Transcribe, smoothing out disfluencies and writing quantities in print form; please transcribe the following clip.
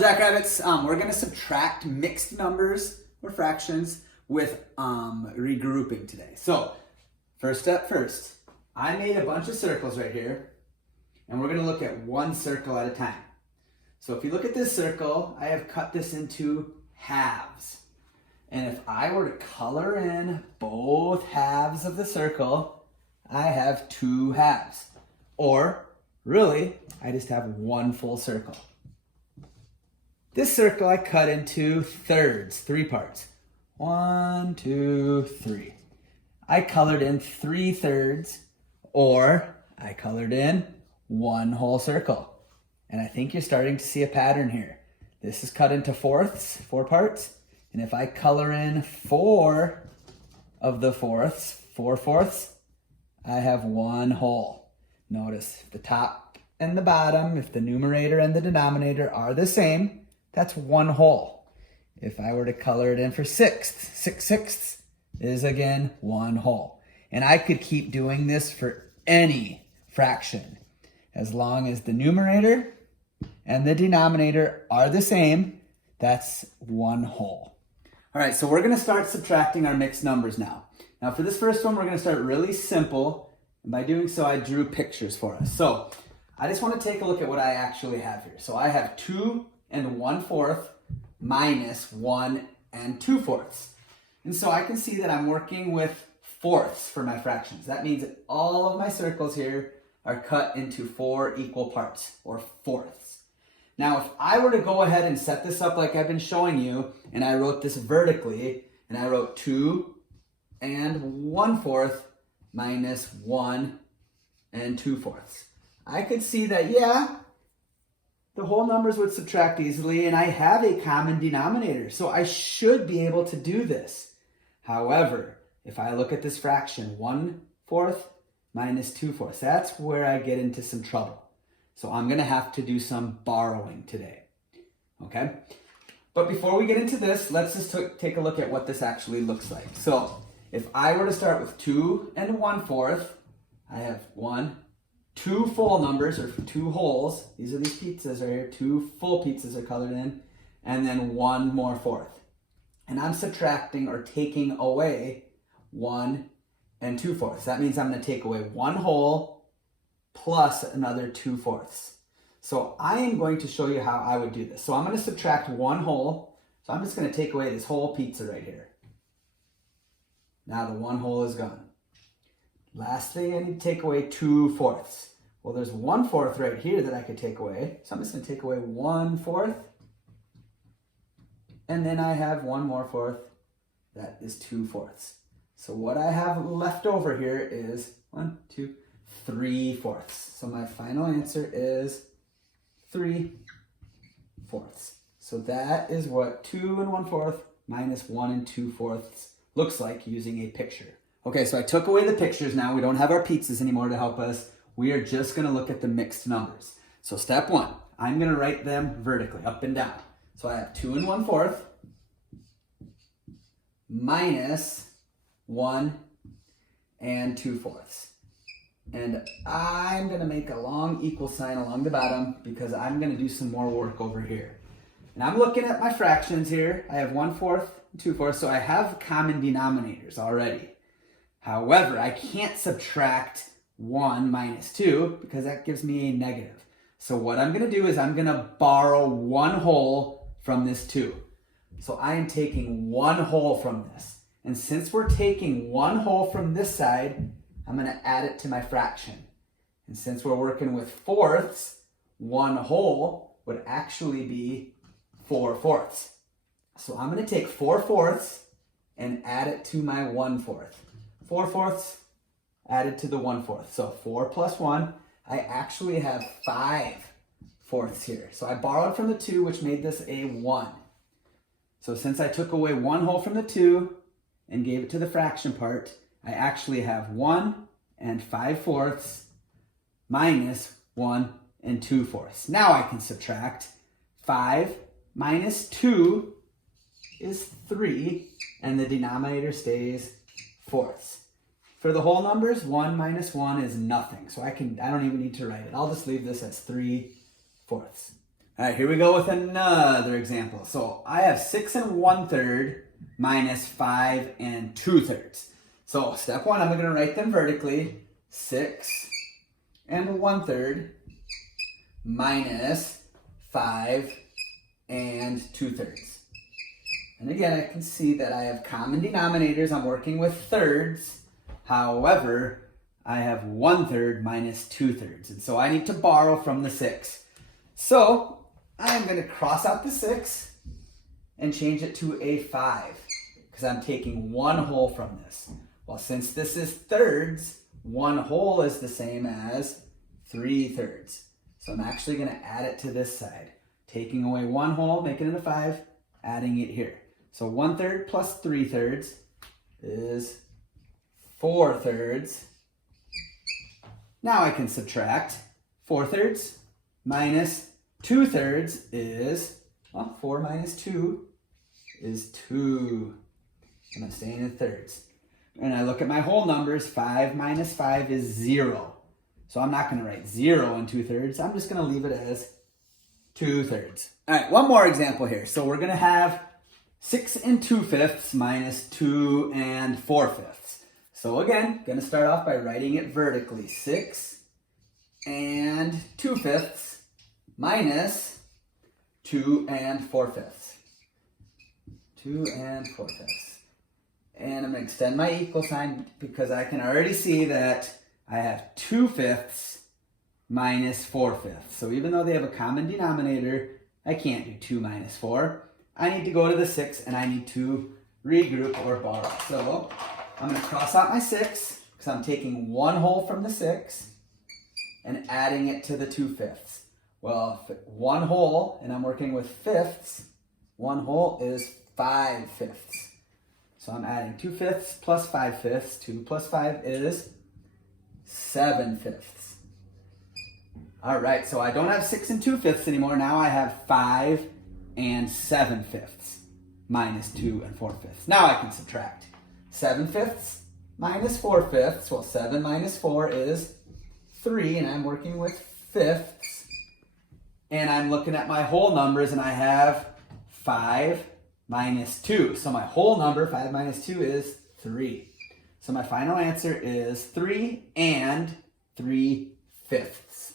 Jackrabbits, we're going to subtract mixed numbers or fractions with regrouping today. So first step first, I made a bunch of circles right here, and we're going to look at one circle at a time. So if you look at this circle, I have cut this into halves. And if I were to color in both halves of the circle, I have two halves. Or really, I just have one full circle. This circle I cut into thirds, 3 parts. 1, 2, 3. I colored in 3/3, or I colored in one whole circle. And I think you're starting to see a pattern here. This is cut into fourths, 4 parts. And if I color in 4 of the fourths, 4/4, I have one whole. Notice the top and the bottom, if the numerator and the denominator are the same, that's one whole. If I were to color it in for 6/6 is again one whole. And I could keep doing this for any fraction. As long as the numerator and the denominator are the same, that's one whole. All right, so we're gonna start subtracting our mixed numbers now. Now for this first one, we're gonna start really simple. And by doing so, I drew pictures for us. So I just wanna take a look at what I actually have here. So I have 2 1/4 minus 1 2/4. And so I can see that I'm working with fourths for my fractions. That means that all of my circles here are cut into 4 equal parts, or fourths. Now, if I were to go ahead and set this up like I've been showing you, and I wrote this vertically, and I wrote 2 1/4 minus 1 2/4. I could see that, yeah, the whole numbers would subtract easily, and I have a common denominator, so I should be able to do this. However, if I look at this fraction, 1/4 minus 2/4, that's where I get into some trouble. So I'm gonna have to do some borrowing today, okay? But before we get into this, let's just take a look at what this actually looks like. So if I were to start with 2 1/4, I have 2 full numbers, or 2 wholes. These are these pizzas right here. 2 full pizzas are colored in, and then 1 more fourth. And I'm subtracting or taking away 1 2/4. That means I'm going to take away 1 whole plus another 2/4. So I am going to show you how I would do this. So I'm going to subtract 1 whole. So I'm just going to take away this whole pizza right here. Now the 1 whole is gone. Lastly, I need to take away 2/4. Well, there's 1/4 right here that I could take away. So I'm just going to take away 1/4. And then I have 1 more fourth. That is 2/4. So what I have left over here is 1, 2, 3/4. So my final answer is 3/4. So that is what 2 1/4 minus 1 2/4 looks like using a picture. Okay, so I took away the pictures now. We don't have our pizzas anymore to help us. We are just gonna look at the mixed numbers. So step 1, I'm gonna write them vertically, up and down. So I have 2 1/4 minus 1 2/4. And I'm gonna make a long equal sign along the bottom because I'm gonna do some more work over here. And I'm looking at my fractions here. I have 1/4 and 2/4, so I have common denominators already. However, I can't subtract 1 minus 2 because that gives me a negative. So what I'm going to do is I'm going to borrow 1 whole from this 2. So I am taking 1 whole from this. And since we're taking 1 whole from this side, I'm going to add it to my fraction. And since we're working with fourths, 1 whole would actually be 4/4. So I'm going to take 4/4 and add it to my 1/4. 4/4 added to the 1/4. So 4 plus 1, I actually have 5/4 here. So I borrowed from the 2, which made this a 1. So since I took away 1 whole from the 2 and gave it to the fraction part, I actually have 1 5/4 minus 1 2/4. Now I can subtract. 5 minus 2 is 3, and the denominator stays fourths. For the whole numbers, 1 minus 1 is nothing. So I don't even need to write it. I'll just leave this as 3/4. All right, here we go with another example. So I have 6 1/3 minus 5 2/3. So step one, I'm going to write them vertically. 6 1/3 minus 5 2/3. And again, I can see that I have common denominators. I'm working with thirds. However, I have 1/3 minus 2/3. And so I need to borrow from the 6. So I'm going to cross out the 6 and change it to a 5 because I'm taking 1 whole from this. Well, since this is thirds, 1 whole is the same as 3/3. So I'm actually going to add it to this side. Taking away 1 whole, making it a 5, adding it here. So 1/3 plus 3/3 is 4/3. Now I can subtract 4/3 minus 2/3 is, well, 4 minus 2 is 2. And I'm staying in thirds. And I look at my whole numbers, 5 minus 5 is 0. So I'm not going to write 0 and 2/3. I'm just going to leave it as 2/3. All right, one more example here. So we're going to have 6 2/5 minus 2 4/5. So again, going to start off by writing it vertically. 6 2/5 minus 2 4/5. 2 4/5. And I'm going to extend my equal sign because I can already see that I have 2/5 minus 4/5. So even though they have a common denominator, I can't do 2 minus 4. I need to go to the 6 and I need to regroup or borrow. So I'm going to cross out my 6 because I'm taking 1 whole from the 6 and adding it to the 2/5. Well, 1 whole, and I'm working with fifths, 1 whole is 5/5. So I'm adding 2/5 plus 5/5. 2 plus 5 is 7/5. All right, so I don't have 6 2/5 anymore. Now I have 5 7/5 minus 2 4/5. Now I can subtract. 7/5 minus 4/5. Well, 7 minus 4 is 3, and I'm working with fifths. And I'm looking at my whole numbers, and I have 5 minus 2. So my whole number, 5 minus 2, is 3. So my final answer is 3 3/5.